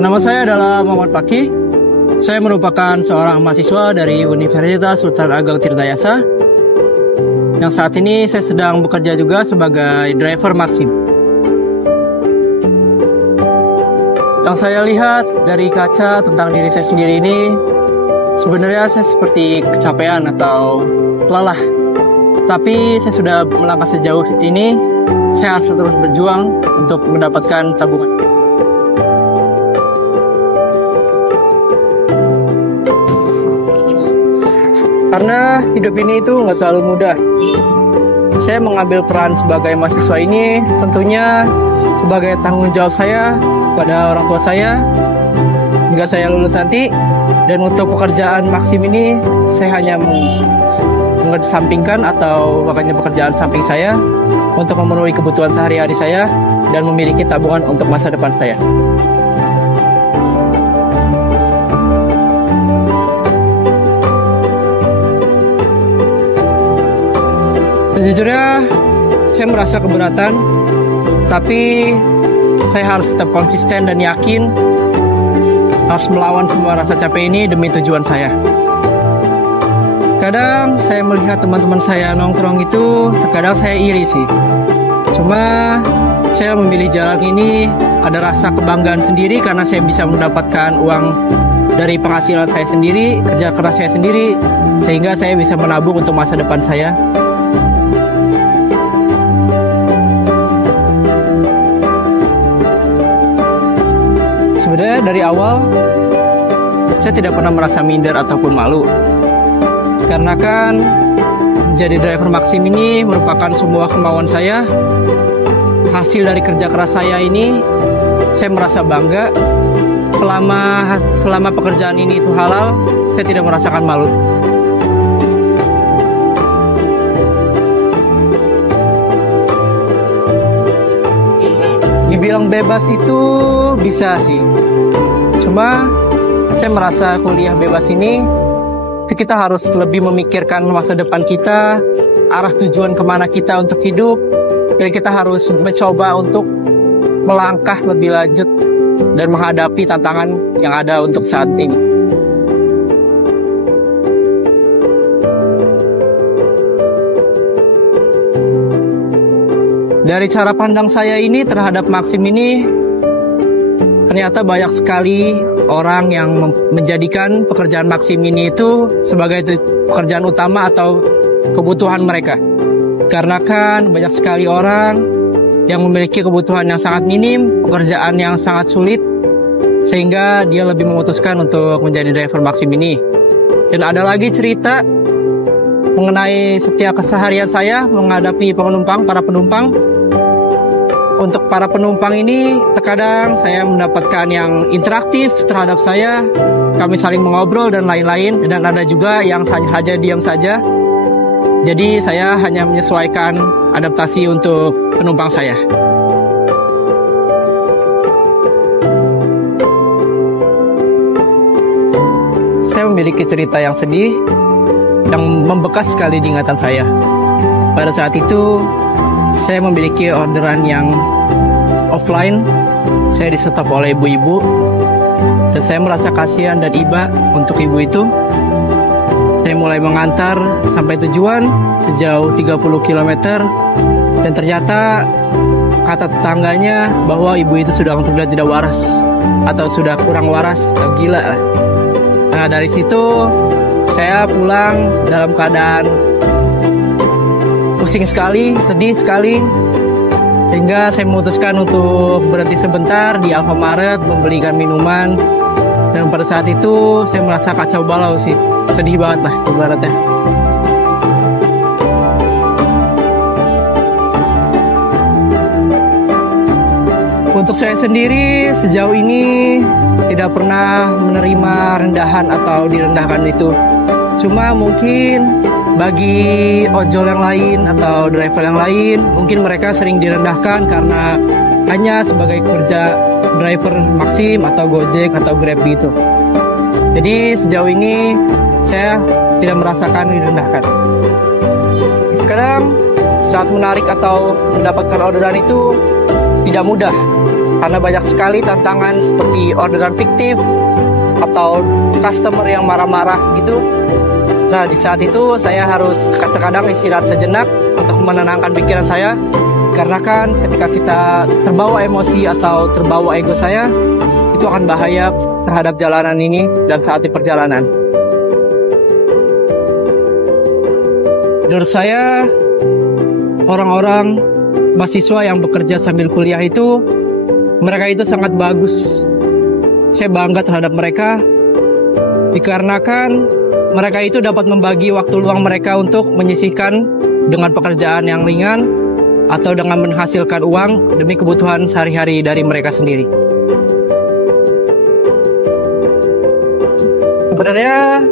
Nama saya adalah Muhammad Fakih. Saya merupakan seorang mahasiswa dari Universitas Sultan Ageng Tirtayasa. Yang saat ini saya sedang bekerja juga sebagai driver Maxim. Yang saya lihat dari kaca tentang diri saya sendiri ini, sebenarnya saya seperti kecapean atau lelah. Tapi saya sudah melangkah sejauh ini, saya harus terus berjuang untuk mendapatkan tabungan. Karena hidup ini itu nggak selalu mudah. Saya mengambil peran sebagai mahasiswa ini tentunya sebagai tanggung jawab saya pada orang tua saya hingga saya lulus nanti. Dan untuk pekerjaan Maxim ini saya hanya mengesampingkan atau makanya pekerjaan samping saya untuk memenuhi kebutuhan sehari-hari saya dan memiliki tabungan untuk masa depan saya. Sejujurnya saya merasa keberatan, tapi saya harus tetap konsisten dan yakin harus melawan semua rasa capek ini demi tujuan saya. Kadang saya melihat teman-teman saya nongkrong itu, terkadang saya iri sih. Cuma saya memilih jalan ini ada rasa kebanggaan sendiri karena saya bisa mendapatkan uang dari penghasilan saya sendiri, kerja keras saya sendiri, sehingga saya bisa menabung untuk masa depan saya. Sebenarnya dari awal saya tidak pernah merasa minder ataupun malu. Karena kan menjadi driver Maxim ini merupakan sebuah kemauan saya. Hasil dari kerja keras saya ini, saya merasa bangga. Selama pekerjaan ini itu halal, saya tidak merasakan malu. Dibilang bebas itu bisa sih. Cuma saya merasa kuliah bebas ini kita harus lebih memikirkan masa depan kita, arah tujuan kemana kita untuk hidup, dan kita harus mencoba untuk melangkah lebih lanjut dan menghadapi tantangan yang ada untuk saat ini. Dari cara pandang saya ini terhadap Maxim ini, ternyata banyak sekali orang yang menjadikan pekerjaan Maxim ini itu sebagai pekerjaan utama atau kebutuhan mereka. Karena kan banyak sekali orang yang memiliki kebutuhan yang sangat minim, pekerjaan yang sangat sulit, sehingga dia lebih memutuskan untuk menjadi driver Maxim ini. Dan ada lagi cerita mengenai setiap keseharian saya menghadapi para penumpang. Untuk para penumpang ini, terkadang saya mendapatkan yang interaktif terhadap saya. Kami saling mengobrol dan lain-lain. Dan ada juga yang hanya diam saja. Jadi saya hanya menyesuaikan adaptasi untuk penumpang saya. Saya memiliki cerita yang sedih, yang membekas sekali di ingatan saya. Pada saat itu, saya memiliki orderan yang offline. Saya disetop oleh ibu-ibu, dan saya merasa kasihan dan iba untuk ibu itu. Saya mulai mengantar sampai tujuan sejauh 30 km, dan ternyata kata tetangganya bahwa ibu itu sudah tidak waras atau sudah kurang waras atau gila. Nah, dari situ saya pulang dalam keadaan pusing sekali, sedih sekali, sehingga saya memutuskan untuk berhenti sebentar di Alfamaret membelikan minuman. Dan pada saat itu saya merasa kacau balau sih, sedih banget lah ibaratnya. Untuk saya sendiri sejauh ini tidak pernah menerima rendahan atau direndahkan itu. Cuma mungkin bagi ojol yang lain atau driver yang lain, mungkin mereka sering direndahkan karena hanya sebagai kerja driver Maxim atau Gojek atau Grab gitu. Jadi sejauh ini saya tidak merasakan direndahkan. Kadang saat menarik atau mendapatkan orderan itu tidak mudah karena banyak sekali tantangan seperti orderan fiktif atau customer yang marah-marah gitu. Nah, di saat itu saya harus terkadang istirahat sejenak untuk menenangkan pikiran saya. Karena kan ketika kita terbawa emosi atau terbawa ego saya, itu akan bahaya terhadap jalanan ini dan saat di perjalanan. Menurut saya, orang-orang mahasiswa yang bekerja sambil kuliah itu, mereka itu sangat bagus. Saya bangga terhadap mereka, dikarenakan mereka itu dapat membagi waktu luang mereka untuk menyisihkan dengan pekerjaan yang ringan atau dengan menghasilkan uang demi kebutuhan sehari-hari dari mereka sendiri. Sebenarnya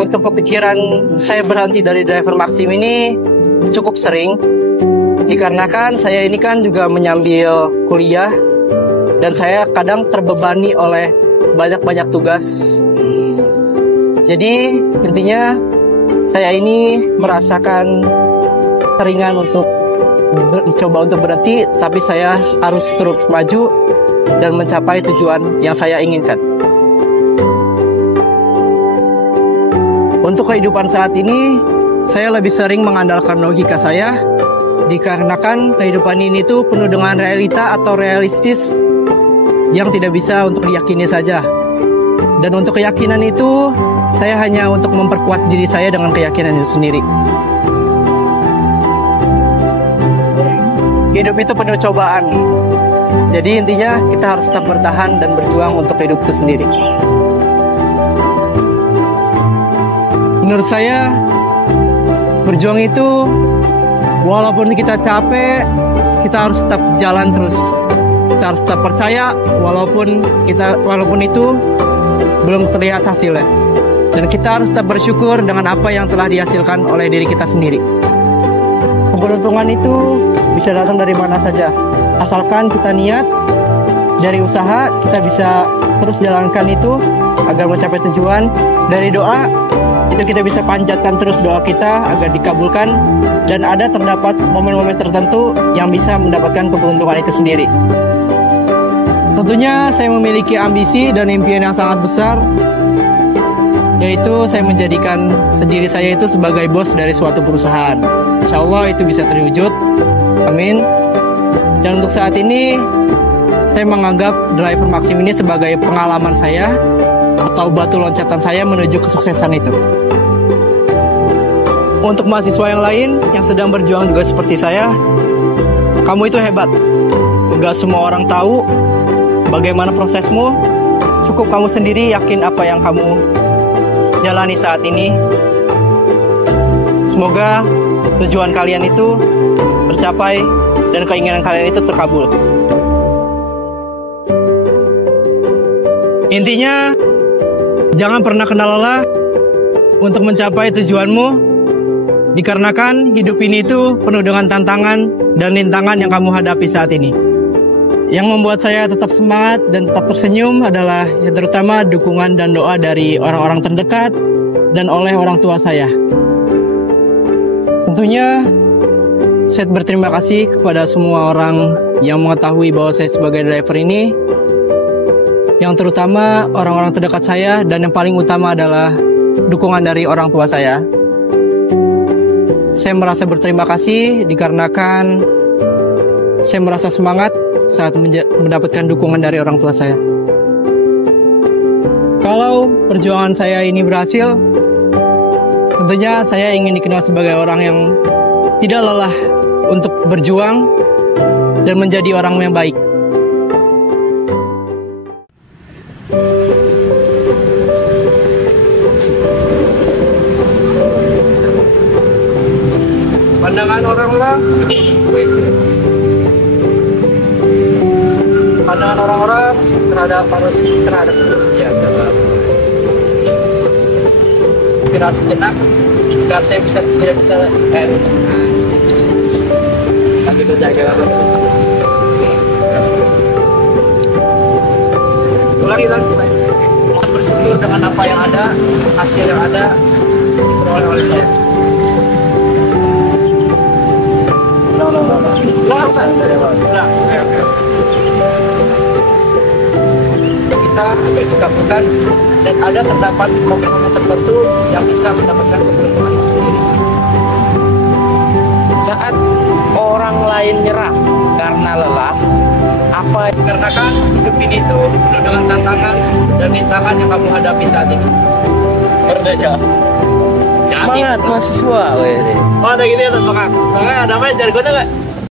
untuk kepikiran saya berhenti dari driver Maxim ini cukup sering, dikarenakan saya ini kan juga menyambil kuliah dan saya kadang terbebani oleh banyak-banyak tugas. Jadi intinya saya ini merasakan keringan untuk mencoba untuk berhenti, tapi saya harus terus maju dan mencapai tujuan yang saya inginkan. Untuk kehidupan saat ini, saya lebih sering mengandalkan logika saya, dikarenakan kehidupan ini tuh penuh dengan realita atau realistis yang tidak bisa untuk diyakini saja. Dan untuk keyakinan itu, saya hanya untuk memperkuat diri saya dengan keyakinan itu sendiri. Hidup itu penuh cobaan. Jadi intinya kita harus tetap bertahan dan berjuang untuk hidup itu sendiri. Menurut saya, berjuang itu walaupun kita capek, kita harus tetap jalan terus. Kita harus tetap percaya walaupun itu belum terlihat hasilnya. Dan kita harus tetap bersyukur dengan apa yang telah dihasilkan oleh diri kita sendiri. Keberuntungan itu bisa datang dari mana saja. Asalkan kita niat, dari usaha kita bisa terus jalankan itu agar mencapai tujuan. Dari doa, itu kita bisa panjatkan terus doa kita agar dikabulkan. Dan ada terdapat momen-momen tertentu yang bisa mendapatkan keberuntungan itu sendiri. Tentunya saya memiliki ambisi dan impian yang sangat besar, yaitu saya menjadikan diri saya itu sebagai bos dari suatu perusahaan. Insya Allah itu bisa terwujud. Amin. Dan untuk saat ini, saya menganggap driver Maxim ini sebagai pengalaman saya atau batu loncatan saya menuju kesuksesan itu. Untuk mahasiswa yang lain yang sedang berjuang juga seperti saya, kamu itu hebat. Enggak semua orang tahu bagaimana prosesmu. Cukup kamu sendiri yakin apa yang kamu jalani saat ini. Semoga tujuan kalian itu tercapai dan keinginan kalian itu terkabul. Intinya, jangan pernah kenal lelah untuk mencapai tujuanmu, dikarenakan hidup ini itu penuh dengan tantangan dan rintangan yang kamu hadapi saat ini. Yang membuat saya tetap semangat dan tetap tersenyum adalah yang terutama dukungan dan doa dari orang-orang terdekat dan oleh orang tua saya. Tentunya saya berterima kasih kepada semua orang yang mengetahui bahwa saya sebagai driver ini, yang terutama orang-orang terdekat saya, dan yang paling utama adalah dukungan dari orang tua saya. Saya merasa berterima kasih dikarenakan saya merasa semangat saat mendapatkan dukungan dari orang tua saya. Kalau perjuangan saya ini berhasil, tentunya saya ingin dikenal sebagai orang yang tidak lelah untuk berjuang dan menjadi orang yang baik. Pandangan orang-orang istirahat sejenak agar saya tidak bisa sambil berjaga. Ulangi kan, bersyukur dengan apa yang ada, hasil yang ada diperoleh oleh saya. Kita ambil dikabulkan dan ada terdapat momen-momen tertentu yang bisa mendapatkan keberuntungan itu sendiri. Saat orang lain nyerah karena lelah, apa Karena kan hidup ini tuh penuh dengan tantangan dan rintangan yang kamu hadapi saat ini. Bersaja. semangat mahasiswa? Oh, ada gitu ya, Bang. Bang, ada apa jargonnya nggak?